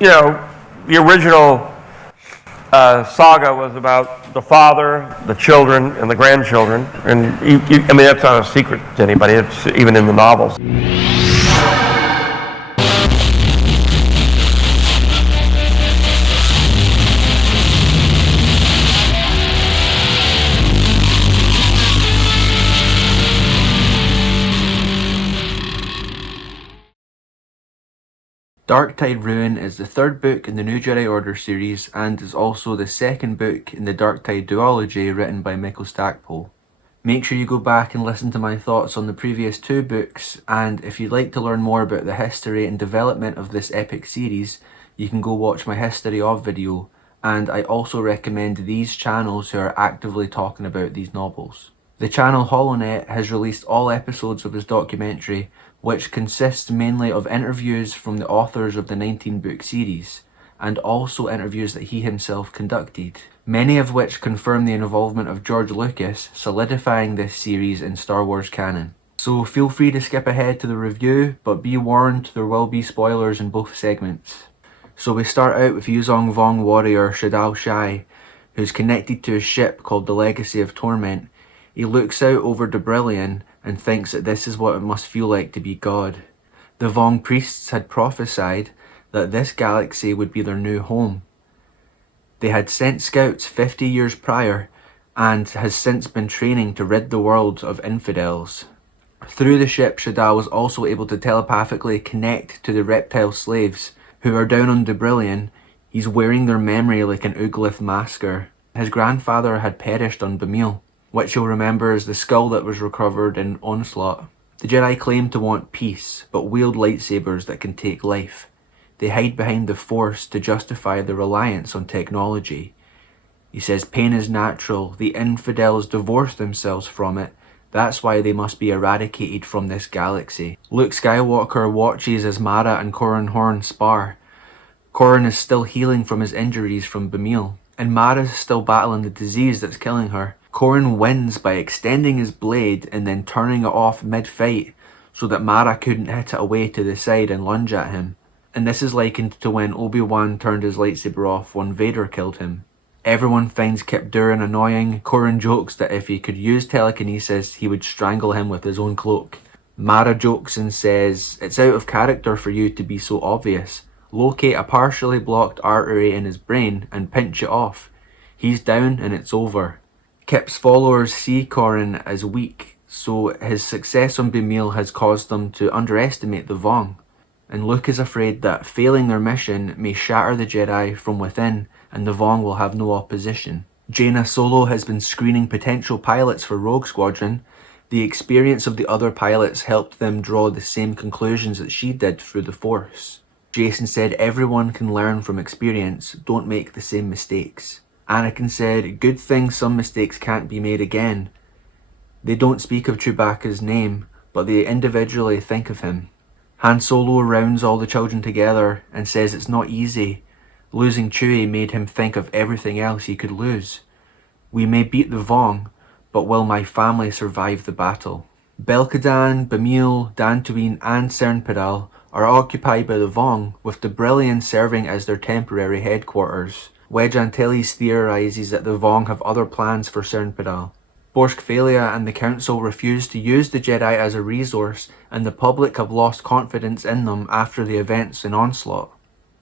you know, the original saga was about the father, the children, and the grandchildren. And I mean, that's not a secret to anybody. It's even in the novels. Darktide Ruin is the third book in the New Jedi Order series and is also the second book in the Darktide duology written by Michael Stackpole. Make sure you go back and listen to my thoughts on the previous two books, and if you'd like to learn more about the history and development of this epic series, you can go watch my History of video, and I also recommend these channels who are actively talking about these novels. The channel HoloNet has released all episodes of his documentary, which consists mainly of interviews from the authors of the 19-book series, and also interviews that he himself conducted, many of which confirm the involvement of George Lucas, solidifying this series in Star Wars canon. So feel free to skip ahead to the review, but be warned there will be spoilers in both segments. So we start out with Yuzong Vong warrior Shadao Shai, who's connected to a ship called the Legacy of Torment. He looks out over Debrillion and thinks that this is what it must feel like to be God. The Vong priests had prophesied that this galaxy would be their new home. They had sent scouts 50 years prior and has since been training to rid the world of infidels. Through the ship, Shadao was also able to telepathically connect to the reptile slaves who are down on Debrillion. He's wearing their memory like an Uglith masker. His grandfather had perished on Bamil, which you'll remember is the skull that was recovered in Onslaught. The Jedi claim to want peace, but wield lightsabers that can take life. They hide behind the Force to justify their reliance on technology. He says pain is natural, the infidels divorce themselves from it, that's why they must be eradicated from this galaxy. Luke Skywalker watches as Mara and Corran Horn spar. Corran is still healing from his injuries from Bamil, and Mara is still battling the disease that's killing her. Corran wins by extending his blade and then turning it off mid-fight so that Mara couldn't hit it away to the side and lunge at him. And this is likened to when Obi-Wan turned his lightsaber off when Vader killed him. Everyone finds Kyp Durron annoying. Corran jokes that if he could use telekinesis, he would strangle him with his own cloak. Mara jokes and says, "It's out of character for you to be so obvious. Locate a partially blocked artery in his brain and pinch it off. He's down and it's over." Kyp's followers see Corran as weak, so his success on Bamil has caused them to underestimate the Vong. And Luke is afraid that failing their mission may shatter the Jedi from within and the Vong will have no opposition. Jaina Solo has been screening potential pilots for Rogue Squadron. The experience of the other pilots helped them draw the same conclusions that she did through the Force. Jason said everyone can learn from experience, don't make the same mistakes. Anakin said, "Good thing some mistakes can't be made again." They don't speak of Chewbacca's name, but they individually think of him. Han Solo rounds all the children together and says it's not easy. Losing Chewie made him think of everything else he could lose. We may beat the Vong, but will my family survive the battle? Belkadan, Bamil, Dantooine and Cernpedal are occupied by the Vong, with Debrillion serving as their temporary headquarters. Wedge Antilles theorizes that the Vong have other plans for Cernpedal. Borsk Phalia and the Council refuse to use the Jedi as a resource, and the public have lost confidence in them after the events in Onslaught.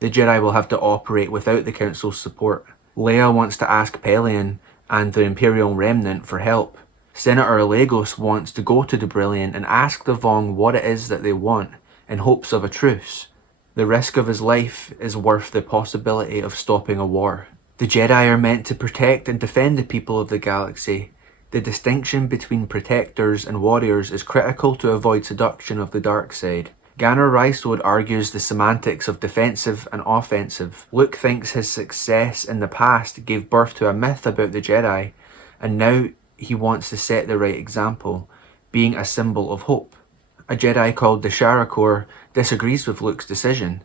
The Jedi will have to operate without the Council's support. Leia wants to ask Pellaeon and the Imperial Remnant for help. Senator Lagos wants to go to Debrillion and ask the Vong what it is that they want, in hopes of a truce. The risk of his life is worth the possibility of stopping a war. The Jedi are meant to protect and defend the people of the galaxy. The distinction between protectors and warriors is critical to avoid seduction of the dark side. Ganner Rysode argues the semantics of defensive and offensive. Luke thinks his success in the past gave birth to a myth about the Jedi, and now he wants to set the right example, being a symbol of hope. A Jedi called the Sharakor disagrees with Luke's decision.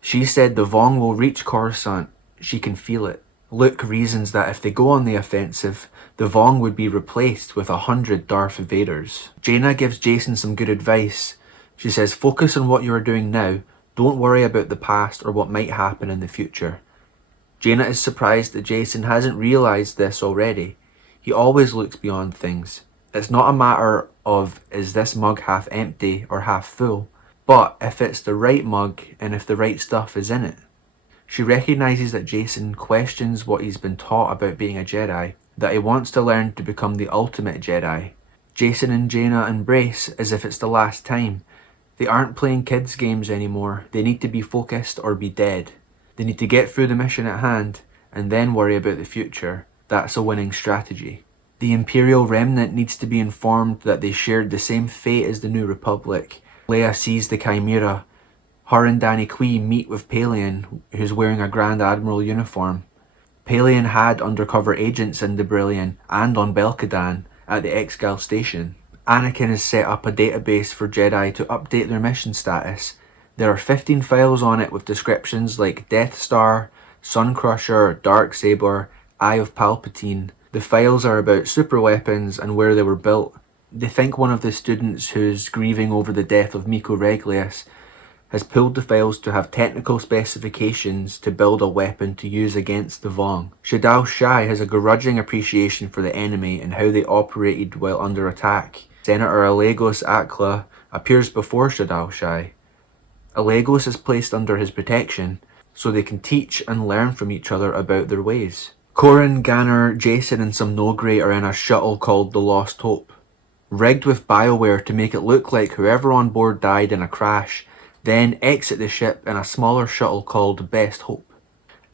She said the Vong will reach Coruscant, she can feel it. Luke reasons that if they go on the offensive, the Vong would be replaced with 100 Darth Vaders. Jaina gives Jason some good advice. She says, "Focus on what you are doing now, Don't worry about the past or what might happen in the future. Jaina is surprised that Jacen hasn't realised this already. He always looks beyond things. It's not a matter of is this mug half empty or half full, but if it's the right mug and if the right stuff is in it. She recognises that Jacen questions what he's been taught about being a Jedi, that he wants to learn to become the ultimate Jedi. Jacen and Jaina embrace as if it's the last time. They aren't playing kids games anymore. They need to be focused or be dead. They need to get through the mission at hand and then worry about the future. That's a winning strategy. The Imperial Remnant needs to be informed that they shared the same fate as the New Republic. Leia sees the Chimera. Her and Danny Quee meet with Paleon, who's wearing a Grand Admiral uniform. Paleon had undercover agents in Debrilion and on Belkadan at the Exgal station. Anakin has set up a database for Jedi to update their mission status. There are 15 files on it with descriptions like Death Star, Suncrusher, Darksaber, Eye of Palpatine. The files are about super weapons and where they were built. They think one of the students who's grieving over the death of Miko Reglius has pulled the files to have technical specifications to build a weapon to use against the Vong. Shadao Shai has a grudging appreciation for the enemy and how they operated while under attack. Senator Alegos Akla appears before Shadao Shai. Alegos is placed under his protection so they can teach and learn from each other about their ways. Corran, Ganner, Jacen and some Noghri are in a shuttle called the Lost Hope, rigged with BioWare to make it look like whoever on board died in a crash, then exit the ship in a smaller shuttle called Best Hope.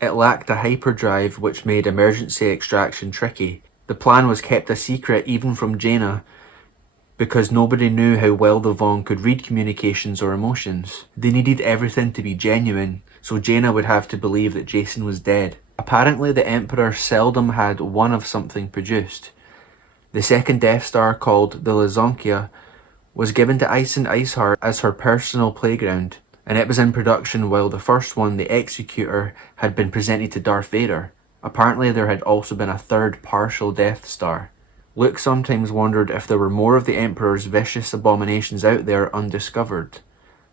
It lacked a hyperdrive which made emergency extraction tricky. The plan was kept a secret even from Jaina because nobody knew how well the Vong could read communications or emotions. They needed everything to be genuine, so Jaina would have to believe that Jacen was dead. Apparently the Emperor seldom had one of something produced. The second Death Star, called the Lizonkia, was given to Icen Iceheart as her personal playground, and it was in production while the first one, the Executor, had been presented to Darth Vader. Apparently there had also been a third partial Death Star. Luke sometimes wondered if there were more of the Emperor's vicious abominations out there undiscovered.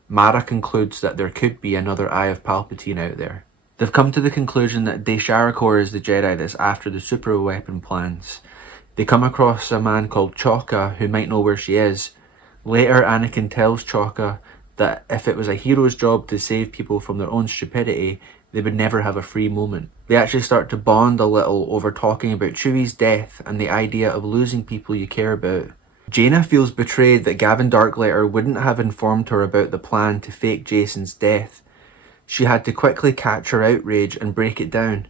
Mara concludes that there could be another Eye of Palpatine out there. They've come to the conclusion that Desharakor is the Jedi that's after the super weapon plans. They come across a man called Chokka who might know where she is. Later, Anakin tells Chokka that if it was a hero's job to save people from their own stupidity, they would never have a free moment. They actually start to bond a little over talking about Chewie's death and the idea of losing people you care about. Jaina feels betrayed that Gavin Darklighter wouldn't have informed her about the plan to fake Jacen's death. She had to quickly catch her outrage and break it down.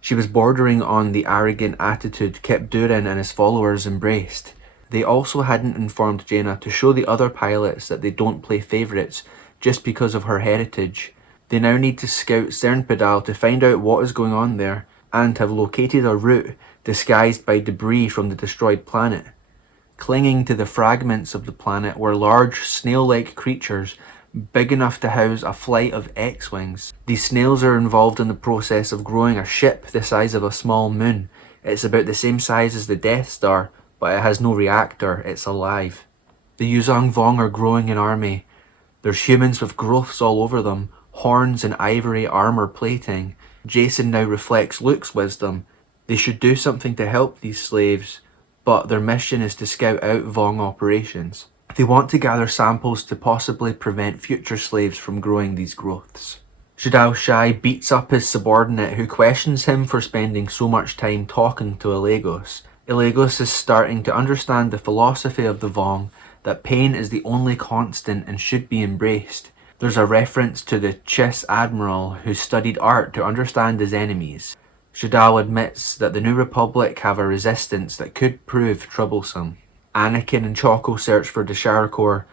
She was bordering on the arrogant attitude Kip Durin and his followers embraced. They also hadn't informed Jaina to show the other pilots that they don't play favourites just because of her heritage. They now need to scout Cernpedal to find out what is going on there and have located a route disguised by debris from the destroyed planet. Clinging to the fragments of the planet were large snail-like creatures big enough to house a flight of X-Wings. These snails are involved in the process of growing a ship the size of a small moon. It's about the same size as the Death Star, but it has no reactor, it's alive. The Yuzong Vong are growing in army. There's humans with growths all over them, horns and ivory armor plating. Jacen now reflects Luke's wisdom. They should do something to help these slaves, but their mission is to scout out Vong operations. They want to gather samples to possibly prevent future slaves from growing these growths. Shadao Shai beats up his subordinate who questions him for spending so much time talking to Alegos. Alegos is starting to understand the philosophy of the Vong, that pain is the only constant and should be embraced. There's a reference to the Chiss Admiral who studied art to understand his enemies. Shadao admits that the New Republic have a resistance that could prove troublesome. Anakin and Choco search for Desharakor.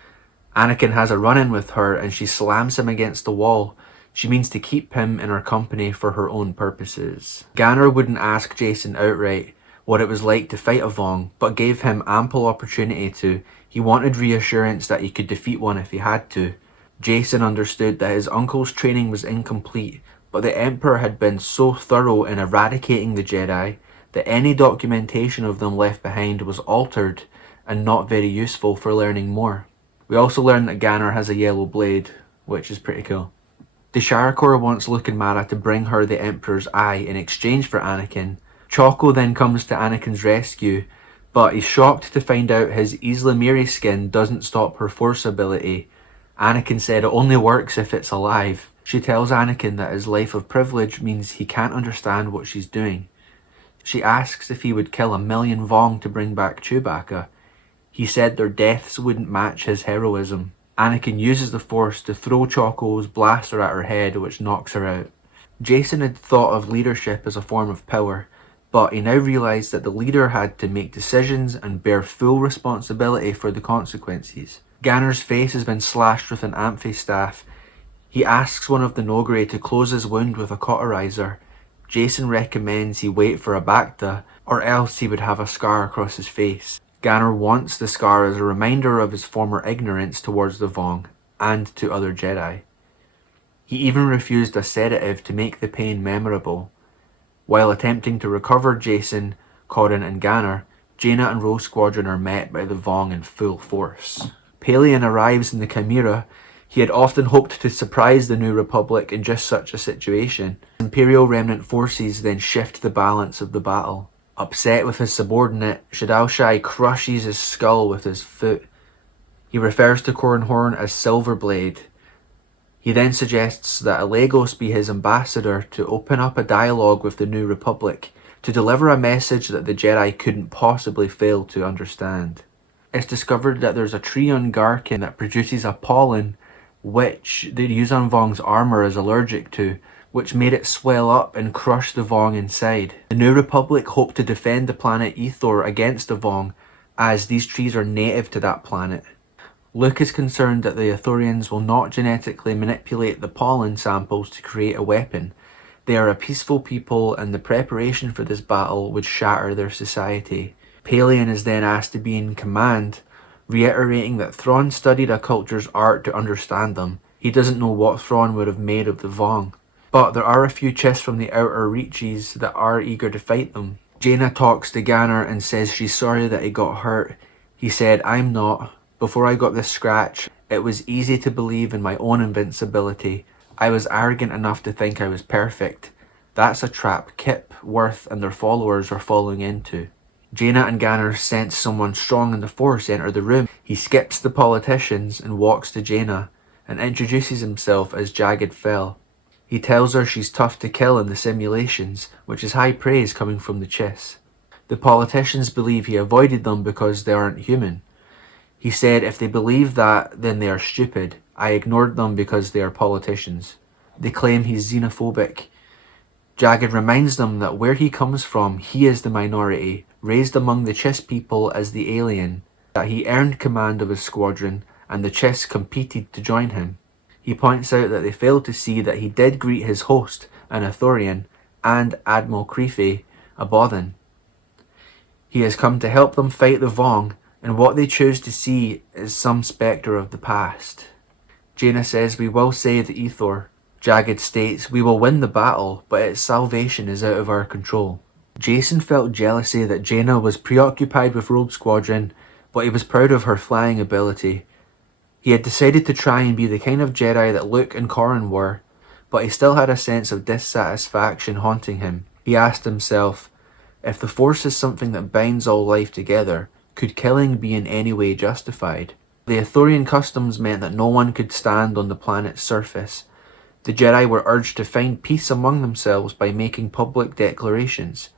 Anakin has a run-in with her and she slams him against the wall. She means to keep him in her company for her own purposes. Ganner wouldn't ask Jacen outright what it was like to fight a Vong, but gave him ample opportunity to. He wanted reassurance that he could defeat one if he had to. Jacen understood that his uncle's training was incomplete, but the Emperor had been so thorough in eradicating the Jedi that any documentation of them left behind was altered and not very useful for learning more. We also learn that Ganner has a yellow blade. which is pretty cool. Desharakor wants Luke and Mara to bring her the Emperor's Eye in exchange for Anakin. Choco then comes to Anakin's rescue, but he's shocked to find out his Isla skin doesn't stop her Force ability. Anakin said it only works if it's alive. She tells Anakin that his life of privilege means he can't understand what she's doing. She asks if he would kill 1,000,000 Vong to bring back Chewbacca. He said their deaths wouldn't match his heroism. Anakin uses the Force to throw Choco's blaster at her head, which knocks her out. Jacen had thought of leadership as a form of power, but he now realised that the leader had to make decisions and bear full responsibility for the consequences. Ganner's face has been slashed with an amphistaff. He asks one of the Noghri to close his wound with a cauterizer. Jacen recommends he wait for a Bacta, or else he would have a scar across his face. Ganner wants the scar as a reminder of his former ignorance towards the Vong and to other Jedi. He even refused a sedative to make the pain memorable. While attempting to recover Jacen, Corran and Ganner, Jaina and Rogue Squadron are met by the Vong in full force. Pelion arrives in the Chimera. He had often hoped to surprise the New Republic in just such a situation. Imperial remnant forces then shift the balance of the battle. Upset with his subordinate, Shaddai Shai crushes his skull with his foot. He refers to Corran Horn as Silverblade. He then suggests that Alagos be his ambassador to open up a dialogue with the New Republic, to deliver a message that the Jedi couldn't possibly fail to understand. It's discovered that there's a tree on Garkin that produces a pollen which the Yuuzhan Vong's armour is allergic to, which made it swell up and crush the Vong inside. The New Republic hoped to defend the planet Ithor against the Vong, as these trees are native to that planet. Luke is concerned that the Ithorians will not genetically manipulate the pollen samples to create a weapon. They are a peaceful people, and the preparation for this battle would shatter their society. Pelion is then asked to be in command, reiterating that Thrawn studied a culture's art to understand them. He doesn't know what Thrawn would have made of the Vong. But there are a few Chiss from the outer reaches that are eager to fight them. Jaina talks to Ganner and says she's sorry that he got hurt. He said, "I'm not. Before I got this scratch, it was easy to believe in my own invincibility. I was arrogant enough to think I was perfect. That's a trap Kip, Worth and their followers are falling into." Jaina and Ganner sense someone strong in the Force enter the room. He skips the politicians and walks to Jaina and introduces himself as Jagged Fell. He tells her she's tough to kill in the simulations, which is high praise coming from the Chiss. The politicians believe he avoided them because they aren't human. He said if they believe that, then they are stupid. I ignored them because they are politicians. They claim he's xenophobic. Jagged reminds them that where he comes from, he is the minority, raised among the Chiss people as the alien, that he earned command of his squadron, and the Chiss competed to join him. He points out that they failed to see that he did greet his host, an Ithorian, and Admiral Creefy, a Bothan. He has come to help them fight the Vong, and what they choose to see is some spectre of the past. Jaina says, "We will save the Ithor." Jagged states, "We will win the battle, but its salvation is out of our control." Jacen felt jealousy that Jaina was preoccupied with Rogue Squadron, but he was proud of her flying ability. He had decided to try and be the kind of Jedi that Luke and Corran were, but he still had a sense of dissatisfaction haunting him. He asked himself, if the Force is something that binds all life together, could killing be in any way justified? The Ithorian customs meant that no one could stand on the planet's surface. The Jedi were urged to find peace among themselves by making public declarations.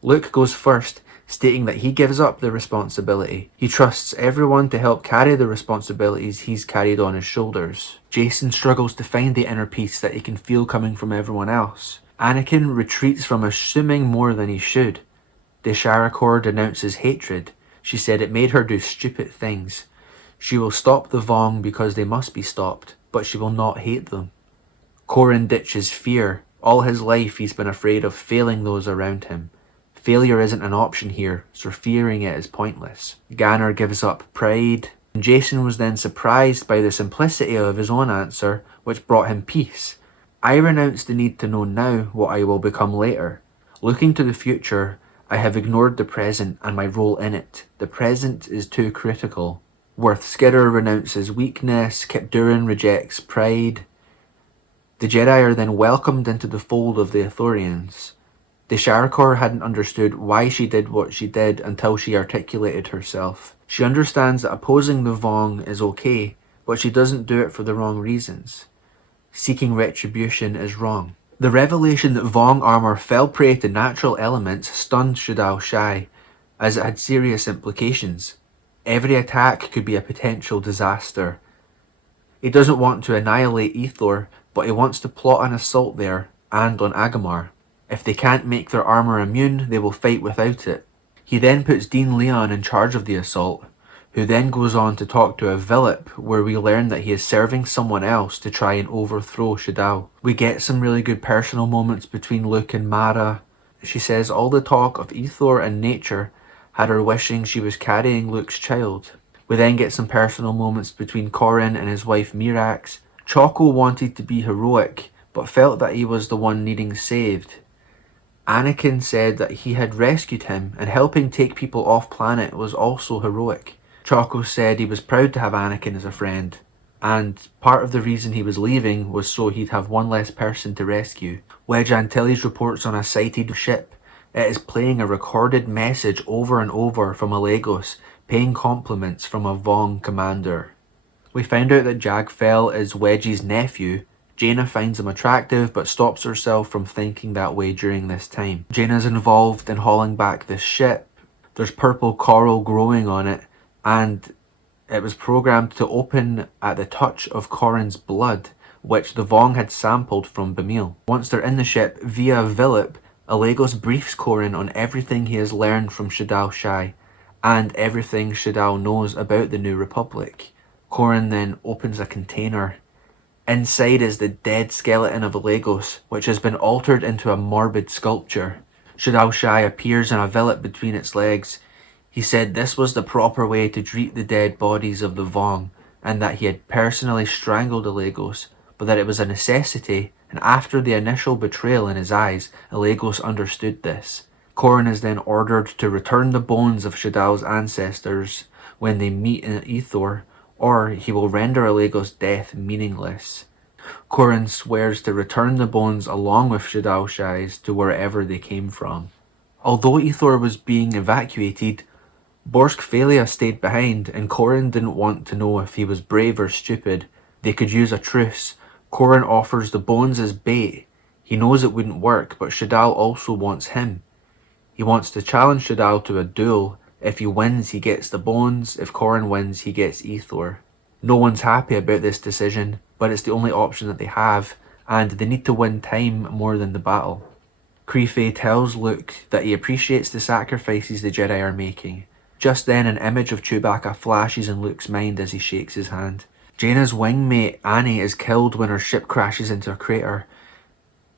Luke goes first, stating that he gives up the responsibility. He trusts everyone to help carry the responsibilities he's carried on his shoulders. Jacen struggles to find the inner peace that he can feel coming from everyone else. Anakin retreats from assuming more than he should. Desharakor denounces hatred. She said it made her do stupid things. She will stop the Vong because they must be stopped, but she will not hate them. Corran ditches fear. All his life he's been afraid of failing those around him. Failure isn't an option here, so fearing it is pointless. Ganner gives up pride, and Jacen was then surprised by the simplicity of his own answer, which brought him peace. I renounce the need to know now what I will become later. Looking to the future, I have ignored the present and my role in it. The present is too critical. Worth Skidder renounces weakness, Kip Durin rejects pride. The Jedi are then welcomed into the fold of the Ithorians. Desharakor hadn't understood why she did what she did until she articulated herself. She understands that opposing the Vong is okay, but she doesn't do it for the wrong reasons. Seeking retribution is wrong. The revelation that Vong armor fell prey to natural elements stunned Shadao Shai, as it had serious implications. Every attack could be a potential disaster. He doesn't want to annihilate Ithor, but he wants to plot an assault there, and on Agamar. If they can't make their armor immune, they will fight without it. He then puts Dean Leon in charge of the assault, who then goes on to talk to a Villip, where we learn that he is serving someone else to try and overthrow Shadao. We get some really good personal moments between Luke and Mara. She says all the talk of Ithor and nature had her wishing she was carrying Luke's child. We then get some personal moments between Corran and his wife Mirax. Choco wanted to be heroic, but felt that he was the one needing saved. Anakin said that he had rescued him, and helping take people off planet was also heroic. Choco said he was proud to have Anakin as a friend, and part of the reason he was leaving was so he'd have one less person to rescue. Wedge Antilles reports on a sighted ship. It is playing a recorded message over and over from Alagos, paying compliments from a Vong commander. We find out that Jag Fell is Wedge's nephew. Jaina finds him attractive but stops herself from thinking that way during this time. Jaina's involved in hauling back this ship. There's purple coral growing on it, and it was programmed to open at the touch of Corran's blood, which the Vong had sampled from Bamil. Once they're in the ship, via Villip, Alagos briefs Corran on everything he has learned from Shadao Shai, and everything Shadao knows about the New Republic. Corran then opens a container. Inside is the dead skeleton of Alagos, which has been altered into a morbid sculpture. Shadao Shai appears in a Villip between its legs. He said this was the proper way to treat the dead bodies of the Vong, and that he had personally strangled Alagos, but that it was a necessity, and after the initial betrayal in his eyes, Alagos understood this. Corran is then ordered to return the bones of Shadao's ancestors when they meet in Ithor, or he will render Alagos' death meaningless. Corran swears to return the bones along with Shadao Shai's to wherever they came from. Although Ithor was being evacuated, Borsk Phalia stayed behind, and Corran didn't want to know if he was brave or stupid. They could use a truce. Corran offers the bones as bait. He knows it wouldn't work, but Shadao also wants him. He wants to challenge Shadao to a duel. If he wins, he gets the bones. If Corran wins, he gets Ithor. No one's happy about this decision, but it's the only option that they have, and they need to win time more than the battle. Kreefei tells Luke that he appreciates the sacrifices the Jedi are making. Just then, an image of Chewbacca flashes in Luke's mind as he shakes his hand. Jaina's wingmate Annie is killed when her ship crashes into a crater.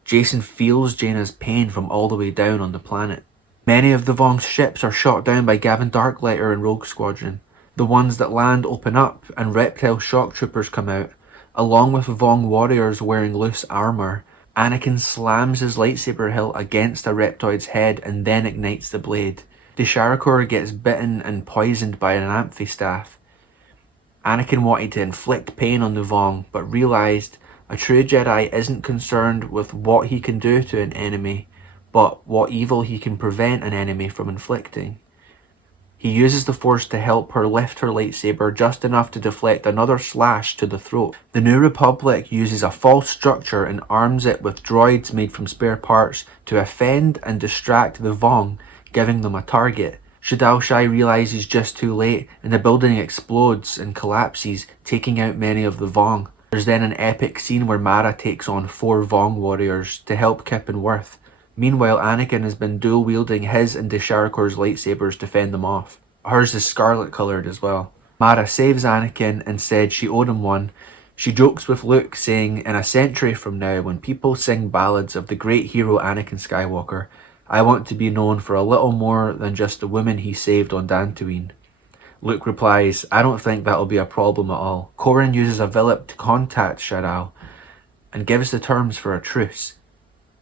Jacen feels Jaina's pain from all the way down on the planet. Many of the Vong's ships are shot down by Gavin Darklighter and Rogue Squadron. The ones that land open up and reptile shock troopers come out, along with Vong warriors wearing loose armor. Anakin slams his lightsaber hilt against a reptoid's head and then ignites the blade. Desharakor gets bitten and poisoned by an amphistaff. Anakin wanted to inflict pain on the Vong, but realised a true Jedi isn't concerned with what he can do to an enemy, but what evil he can prevent an enemy from inflicting. He uses the Force to help her lift her lightsaber just enough to deflect another slash to the throat. The New Republic uses a false structure and arms it with droids made from spare parts to offend and distract the Vong, giving them a target. Shadao Shai realises just too late, and the building explodes and collapses, taking out many of the Vong. There's then an epic scene where Mara takes on 4 Vong warriors to help Kip and Worth. Meanwhile, Anakin has been dual-wielding his and Desharakor's lightsabers to fend them off. Hers is scarlet-coloured as well. Mara saves Anakin and said she owed him one. She jokes with Luke, saying, "In a century from now, when people sing ballads of the great hero Anakin Skywalker, I want to be known for a little more than just the woman he saved on Dantooine." Luke replies, "I don't think that'll be a problem at all." Corran uses a Villip to contact Shadao and gives the terms for a truce.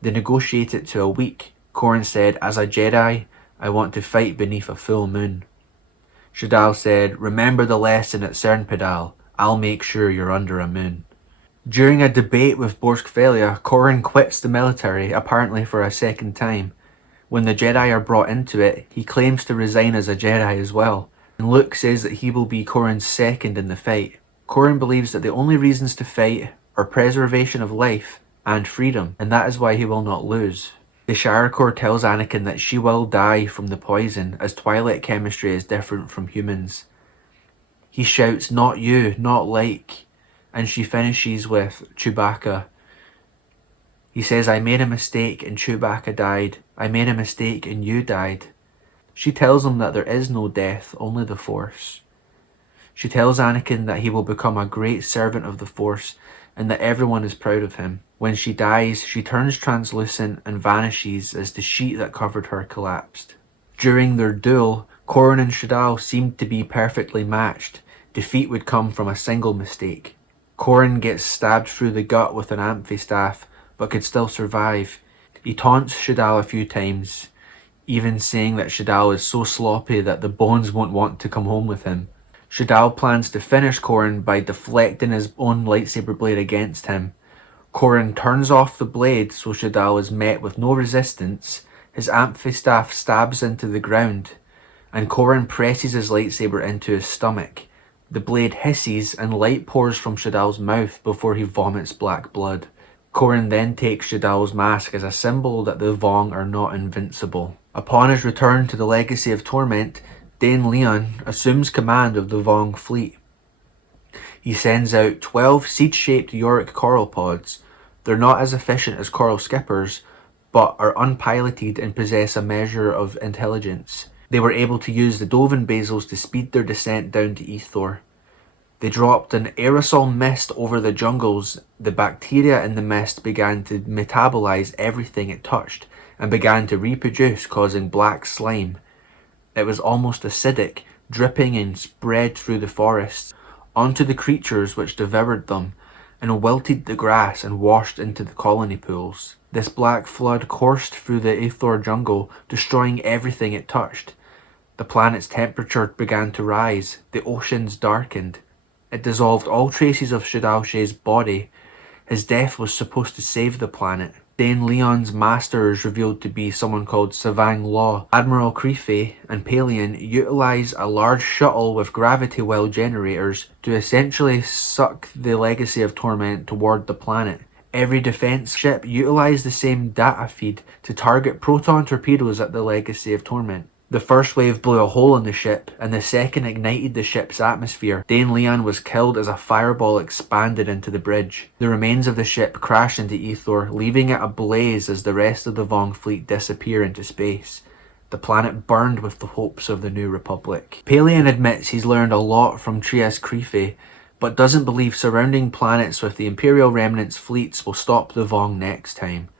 They negotiate it to a week. Corran said, "As a Jedi, I want to fight beneath a full moon." Shadal said, "Remember the lesson at Cernpedal. I'll make sure you're under a moon." During a debate with Borskfelia, Corran quits the military, apparently for a second time. When the Jedi are brought into it, he claims to resign as a Jedi as well, and Luke says that he will be Corran's second in the fight. Corran believes that the only reasons to fight are preservation of life and freedom, and that is why he will not lose. The Shire Core tells Anakin that she will die from the poison, as Twi'lek chemistry is different from humans. He shouts, "Not you, not like," and she finishes with Chewbacca. He says, "I made a mistake and Chewbacca died. I made a mistake and you died." She tells him that there is no death, only the Force. She tells Anakin that he will become a great servant of the Force and that everyone is proud of him. When she dies, she turns translucent and vanishes as the sheet that covered her collapsed. During their duel, Corran and Shadal seemed to be perfectly matched. Defeat would come from a single mistake. Corran gets stabbed through the gut with an amphistaff, but could still survive. He taunts Shadal a few times, even saying that Shadal is so sloppy that the bones won't want to come home with him. Shadal plans to finish Corran by deflecting his own lightsaber blade against him. Corran turns off the blade so Shadal is met with no resistance. His amphistaff stabs into the ground, and Corran presses his lightsaber into his stomach. The blade hisses and light pours from Shadal's mouth before he vomits black blood. Corran then takes Shadal's mask as a symbol that the Vong are not invincible. Upon his return to the Legacy of Torment, Dane Leon assumes command of the Vong fleet. He sends out 12 seed-shaped Yorick coral pods. They're not as efficient as coral skippers, but are unpiloted and possess a measure of intelligence. They were able to use the Dovin basils to speed their descent down to Ethor. They dropped an aerosol mist over the jungles. The bacteria in the mist began to metabolize everything it touched and began to reproduce, causing black slime. It was almost acidic, dripping and spread through the forests onto the creatures which devoured them, and wilted the grass and washed into the colony pools. This black flood coursed through the Ethor jungle, destroying everything it touched. The planet's temperature began to rise, the oceans darkened. It dissolved all traces of Shadal Shay's body. His death was supposed to save the planet. Dane Leon's master is revealed to be someone called Savang Law. Admiral Creefy and Palian utilize a large shuttle with gravity well generators to essentially suck the Legacy of Torment toward the planet. Every defense ship utilized the same data feed to target proton torpedoes at the Legacy of Torment. The first wave blew a hole in the ship, and the second ignited the ship's atmosphere. Dane Leon was killed as a fireball expanded into the bridge. The remains of the ship crash into Ethor, leaving it ablaze as the rest of the Vong fleet disappear into space. The planet burned with the hopes of the New Republic. Palian admits he's learned a lot from Trias Creefy, but doesn't believe surrounding planets with the Imperial Remnant's fleets will stop the Vong next time.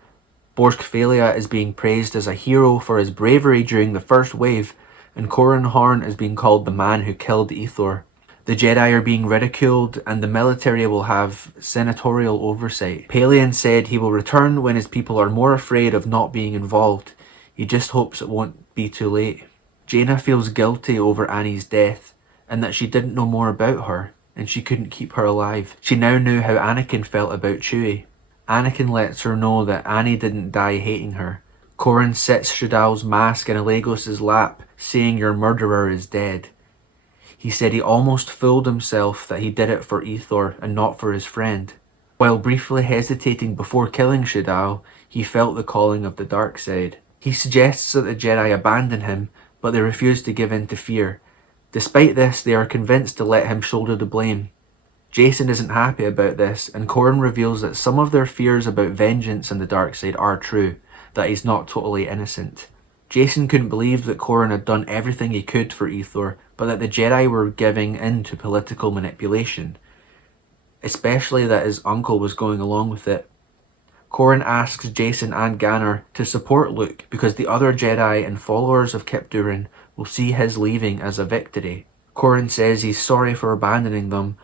Borskfelia is being praised as a hero for his bravery during the first wave, and Corran Horn is being called the man who killed Ethor. The Jedi are being ridiculed, and the military will have senatorial oversight. Palian said he will return when his people are more afraid of not being involved. He just hopes it won't be too late. Jaina feels guilty over Annie's death, and that she didn't know more about her, and she couldn't keep her alive. She now knew how Anakin felt about Chewie. Anakin lets her know that Annie didn't die hating her. Corran sits Shadal's mask in Alagos' lap, saying your murderer is dead. He said he almost fooled himself that he did it for Ethor and not for his friend. While briefly hesitating before killing Shadal, he felt the calling of the dark side. He suggests that the Jedi abandon him, but they refuse to give in to fear. Despite this, they are convinced to let him shoulder the blame. Jacen isn't happy about this, and Corran reveals that some of their fears about vengeance and the dark side are true, that he's not totally innocent. Jacen couldn't believe that Corran had done everything he could for Ethor, but that the Jedi were giving in to political manipulation, especially that his uncle was going along with it. Corran asks Jacen and Ganner to support Luke because the other Jedi and followers of Kyp Durin will see his leaving as a victory. Corran says he's sorry for abandoning them,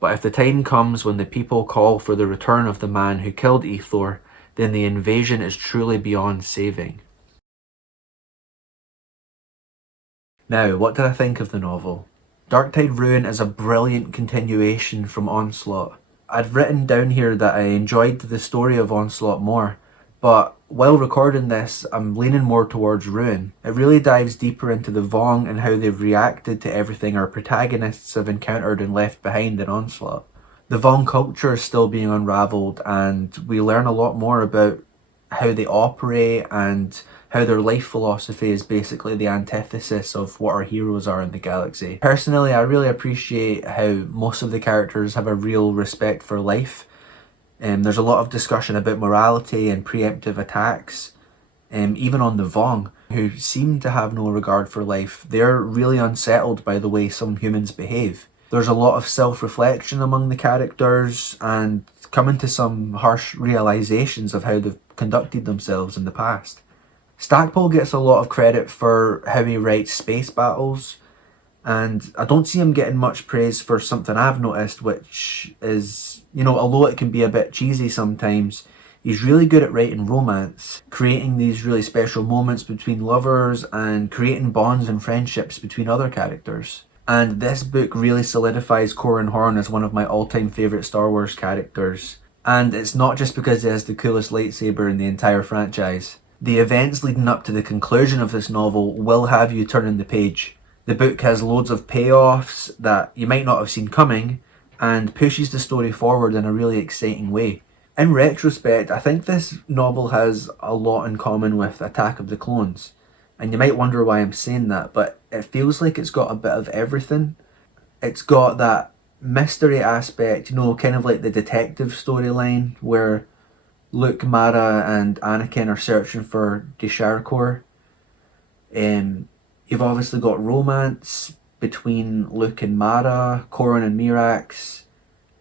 but if the time comes when the people call for the return of the man who killed Ethor, then the invasion is truly beyond saving. Now, what did I think of the novel? Darktide Ruin is a brilliant continuation from Onslaught. I'd written down here that I enjoyed the story of Onslaught more, but while recording this, I'm leaning more towards Ruin. It really dives deeper into the Vong and how they've reacted to everything our protagonists have encountered and left behind in Onslaught. The Vong culture is still being unravelled, and we learn a lot more about how they operate and how their life philosophy is basically the antithesis of what our heroes are in the galaxy. Personally, I really appreciate how most of the characters have a real respect for life. There's a lot of discussion about morality and preemptive attacks, even on the Vong, who seem to have no regard for life. They're really unsettled by the way some humans behave. There's a lot of self-reflection among the characters and coming to some harsh realizations of how they've conducted themselves in the past. Stackpole gets a lot of credit for how he writes space battles, and I don't see him getting much praise for something I've noticed, which is, although it can be a bit cheesy sometimes, he's really good at writing romance, creating these really special moments between lovers and creating bonds and friendships between other characters. And this book really solidifies Corran Horn as one of my all-time favourite Star Wars characters. And it's not just because he has the coolest lightsaber in the entire franchise. The events leading up to the conclusion of this novel will have you turning the page. The book has loads of payoffs that you might not have seen coming and pushes the story forward in a really exciting way. In retrospect, I think this novel has a lot in common with Attack of the Clones. And you might wonder why I'm saying that, but it feels like it's got a bit of everything. It's got that mystery aspect, kind of like the detective storyline where Luke, Mara and Anakin are searching for Desharkor. You've obviously got romance between Luke and Mara, Corran and Mirax,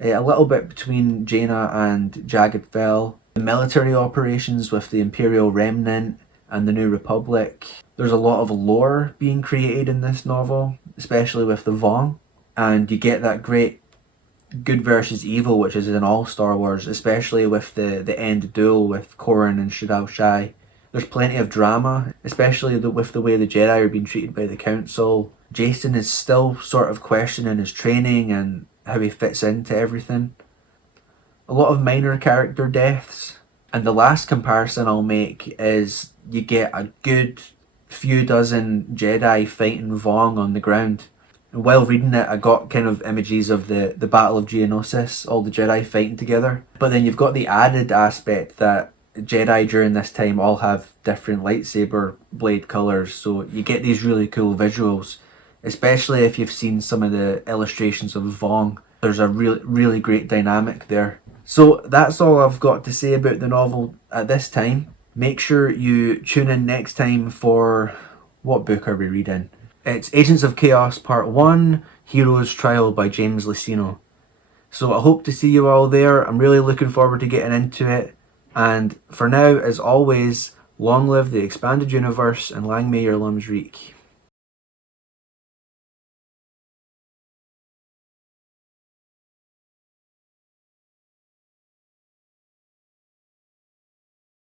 a little bit between Jaina and Jagged Fell, the military operations with the Imperial Remnant and the New Republic. There's a lot of lore being created in this novel, especially with the Vong, and you get that great good versus evil, which is in all Star Wars, especially with the end duel with Corran and Shadao Shai. There's plenty of drama, especially with the way the Jedi are being treated by the Council. Jason is still sort of questioning his training and how he fits into everything. A lot of minor character deaths. And the last comparison I'll make is you get a good few dozen Jedi fighting Vong on the ground. And while reading it, I got kind of images of the Battle of Geonosis, all the Jedi fighting together. But then you've got the added aspect that Jedi during this time all have different lightsaber blade colours, so you get these really cool visuals, especially if you've seen some of the illustrations of Vong. There's a really great dynamic there. So that's all I've got to say about the novel at this time. Make sure you tune in next time for... what book are we reading? It's Agents of Chaos Part 1, Hero's Trial by James Luceno. So I hope to see you all there. I'm really looking forward to getting into it. And for now, as always, long live the expanded universe and lang may your limbs reek.